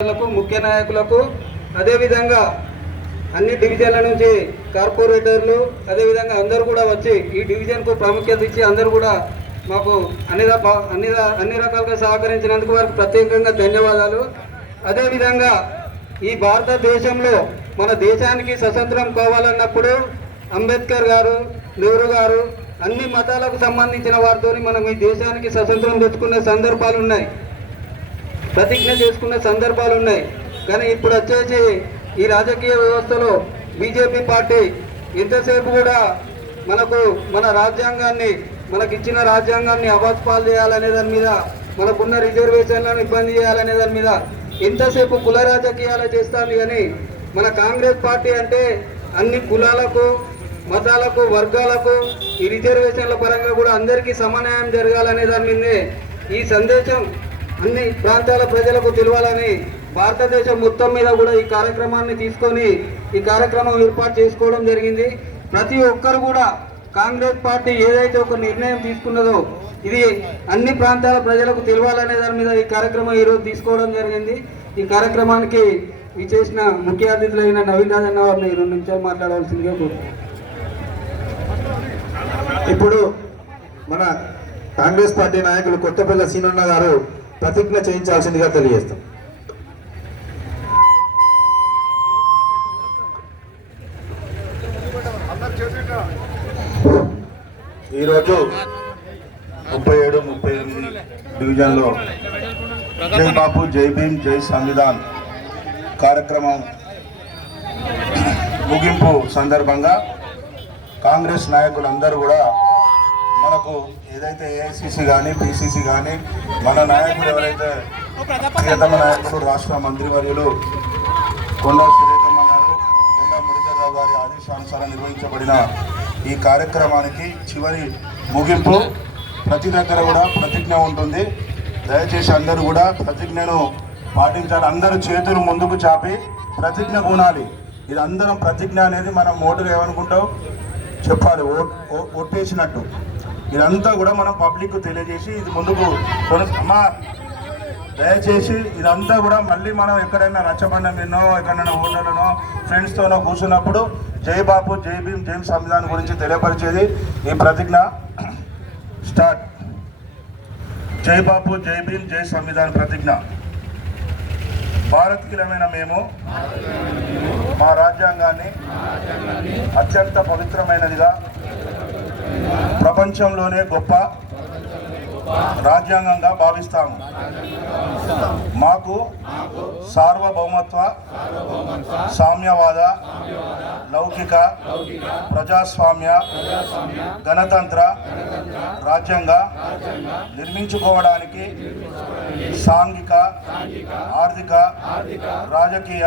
ముఖ్య నాయకులకు అదేవిధంగా అన్ని డివిజన్ల నుంచి కార్పొరేటర్లు అదేవిధంగా అందరూ కూడా వచ్చి ఈ డివిజన్కు ప్రాముఖ్యత ఇచ్చి అందరూ కూడా మాకు అన్ని రకాలుగా సహకరించినందుకు వారికి ప్రత్యేకంగా ధన్యవాదాలు. అదేవిధంగా ఈ భారతదేశంలో మన దేశానికి స్వతంత్రం కావాలన్నప్పుడు అంబేద్కర్ గారు, నెహ్రూ గారు అన్ని మతాలకు సంబంధించిన వారితో మనం ఈ దేశానికి స్వతంత్రం తెచ్చుకునే సందర్భాలు ఉన్నాయి, ప్రతిజ్ఞ చేసుకున్న సందర్భాలు ఉన్నాయి. కానీ ఇప్పుడు వచ్చేసి ఈ రాజకీయ వ్యవస్థలో బీజేపీ పార్టీ ఇంతసేపు కూడా మన రాజ్యాంగాన్ని మనకిచ్చిన రాజ్యాంగాన్ని అవాస్పాలు చేయాలనే దాని మీద, మనకున్న రిజర్వేషన్లను ఇబ్బంది చేయాలనే దాని మీద ఎంతసేపు కుల రాజకీయాలు చేస్తాను. కానీ మన కాంగ్రెస్ పార్టీ అంటే అన్ని కులాలకు, మతాలకు, వర్గాలకు ఈ రిజర్వేషన్ల పరంగా కూడా అందరికీ సమన్యాయం జరగాలనే దాని మీదే ఈ సందేశం అన్ని ప్రాంతాల ప్రజలకు తెలియాలని భారతదేశం మొత్తం మీద కూడా ఈ కార్యక్రమాన్ని తీసుకొని ఈ కార్యక్రమం ఏర్పాటు చేసుకోవడం జరిగింది. ప్రతి ఒక్కరు కూడా కాంగ్రెస్ పార్టీ ఏదైతే ఒక నిర్ణయం తీసుకున్నదో ఇది అన్ని ప్రాంతాల ప్రజలకు తెలియాలనే దాని మీద ఈ కార్యక్రమం ఈరోజు తీసుకోవడం జరిగింది. ఈ కార్యక్రమానికి విచ్చేసిన ముఖ్య అతిథులైన నవీన్ రాజన్న వారిని 2 నిమిషాలు మాట్లాడవలసిందిగా కోరుతున్నాను. ఇప్పుడు మన కాంగ్రెస్ పార్టీ నాయకులు కొత్తపల్లి సీనన్న గారు ప్రతిజ్ఞ చేయించాల్సిందిగా తెలియజేస్తాం. ఈరోజు 37, 38 డివిజన్లో జై బాపు, జై భీమ్, జై సంవిధాన్ కార్యక్రమం ముగింపు సందర్భంగా కాంగ్రెస్ నాయకులందరూ కూడా మనకు ఏదైతే ఏఐసిసి కానీ, పిసిసి కానీ, మన నాయకులు ఎవరైతే ప్రియతమ నాయకులు రాష్ట్ర మంత్రివర్యులు కొండా సురేఖమ్మ గారు, కొండా మురళీధరరావు గారి ఆదేశానుసారం నిర్వహించబడిన ఈ కార్యక్రమానికి చివరి ముగింపు ప్రతి దగ్గర కూడా ప్రతిజ్ఞ ఉంటుంది. దయచేసి అందరూ కూడా ప్రతిజ్ఞను పాటించాలి. అందరూ చేతులు ముందుకు చాపి ప్రతిజ్ఞ కూనాలి. ఇది అందరం ప్రతిజ్ఞ అనేది మనం ఓటుగా ఏమనుకుంటాం చెప్పాలి, ఓటేసినట్టు. ఇదంతా కూడా మనం పబ్లిక్ తెలియజేసి ఇది ముందుకు అమ్మా దయచేసి ఇదంతా కూడా మళ్ళీ మనం ఎక్కడైనా రచ్చబండ మీదనో ఎక్కడైనా హోటల్లోనో ఫ్రెండ్స్తోనో కూర్చున్నప్పుడు జై బాపు, జై భీమ్, జై సంవిధాన్ గురించి తెలియపరిచేది ఈ ప్రతిజ్ఞ. స్టార్ట్. జై బాపు, జై భీమ్, జై సంవిధాన్ ప్రతిజ్ఞ. భారతీయులమైన మేము మా రాజ్యాంగాన్ని అత్యంత పవిత్రమైనదిగా, ప్రపంచంలోనే గొప్ప రాజ్యాంగంగా భావిస్తాము. మాకు సార్వభౌమత్వ, సామ్యవాద, లౌకిక, ప్రజాస్వామ్య, గణతంత్ర రాజ్యంగా నిర్మించుకోవడానికి సాంఘిక, ఆర్థిక, రాజకీయ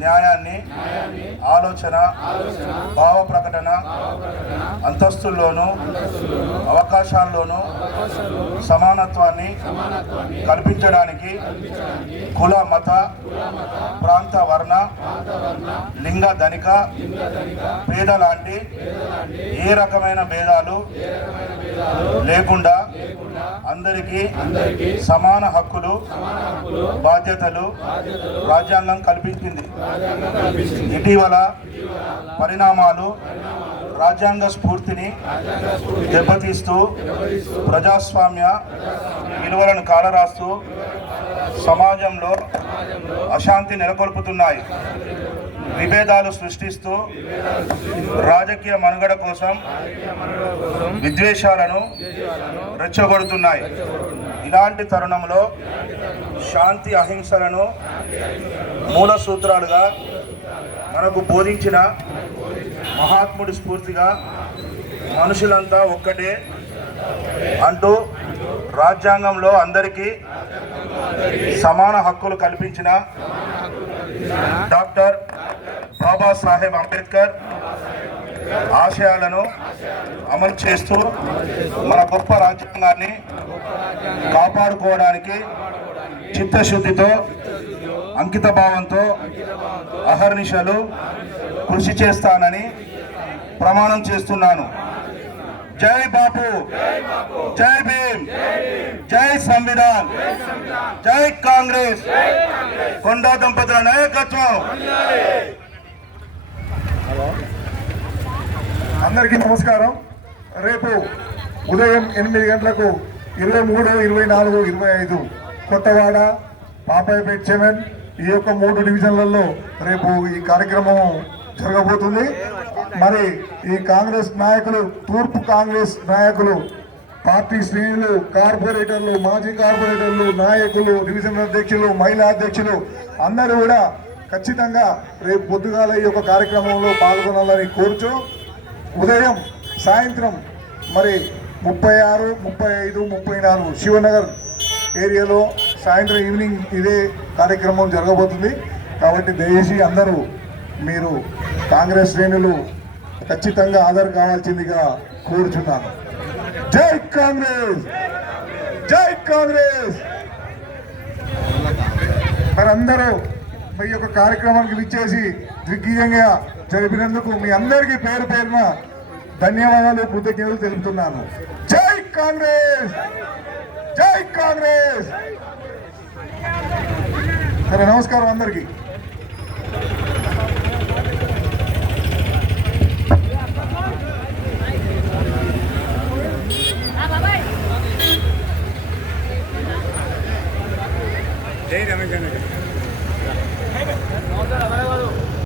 న్యాయాన్ని ఆలోచన, భావ ప్రకటన, అంతస్తుల్లోనూ అవకాశాల్లోనూ సమానత్వాన్ని కల్పించడానికి కుల, మత, ప్రాంత, వర్ణ, లింగ, ధనిక, పేద లాంటి ఏ రకమైన భేదాలు లేకుండా అందరికీ సమాన హక్కులు, బాధ్యతలు రాజ్యాంగం కల్పించింది. ఇటీవల పరిణామాలు రాజ్యాంగ స్ఫూర్తిని దెబ్బతీస్తూ ప్రజాస్వామ్య విలువలను కాలరాస్తూ సమాజంలో అశాంతి నెలకొల్పుతున్నాయి. విభేదాలు సృష్టిస్తూ రాజకీయ మనుగడ కోసం విద్వేషాలను రెచ్చగొడుతున్నాయి. ఇలాంటి తరుణంలో శాంతి, అహింసలను మూల సూత్రాలుగా మనకు బోధించిన మహాత్ముడి స్ఫూర్తిగా మనుషులంతా ఒక్కటే అంటూ రాజ్యాంగంలో అందరికీ సమాన హక్కులు కల్పించిన డాక్టర్ బాబాసాహెబ్ అంబేద్కర్ ఆశయాలను అమలు చేస్తూ మన గొప్ప రాజ్యాంగాన్ని కాపాడుకోవడానికి చిత్తశుద్ధితో, అంకిత భావంతో అహర్నిశలు కృషి చేస్తానని ప్రమాణం చేస్తున్నాను. జై బాపు, జై భీమ్, జై సంవిధాన్, జై కాంగ్రెస్, కొండా దంపతుల నాయకత్వం. అందరికీ నమస్కారం. రేపు ఉదయం 8 గంటలకు 23, 24, 25 కొత్తవాడ, పాపాయపేట, చెమెన్ ఈ యొక్క 3 డివిజన్లలో రేపు ఈ కార్యక్రమం జరగబోతుంది. మరి ఈ కాంగ్రెస్ నాయకులు, తూర్పు కాంగ్రెస్ నాయకులు, పార్టీ శ్రేణులు, కార్పొరేటర్లు, మాజీ కార్పొరేటర్లు, నాయకులు, డివిజన్ అధ్యక్షులు, మహిళా అధ్యక్షులు అందరూ కూడా ఖచ్చితంగా రేపు పొద్దుగాల ఈ యొక్క కార్యక్రమంలో పాల్గొనాలని కోరుచు, ఉదయం సాయంత్రం మరి 36, 35, 34 శివనగర్ ఏరియాలో సాయంత్రం ఈవినింగ్ ఇదే కార్యక్రమం జరగబోతుంది. కాబట్టి దయచేసి అందరూ మీరు కాంగ్రెస్ శ్రేణులు ఖచ్చితంగా హాజరు కావాల్సిందిగా కోరుచున్నాను. జై కాంగ్రెస్, జై కాంగ్రెస్. మరి అందరూ మీ యొక్క కార్యక్రమానికి విచ్చేసి దిగ్విజయంగా జరిపినందుకు మీ అందరికీ పేరు పేరున ధన్యవాదాలు, కృతజ్ఞతలు తెలుపుతున్నాను. జై కాంగ్రెస్, జై కాంగ్రెస్. సరే, నమస్కారం అందరికీ. జై రమేష్.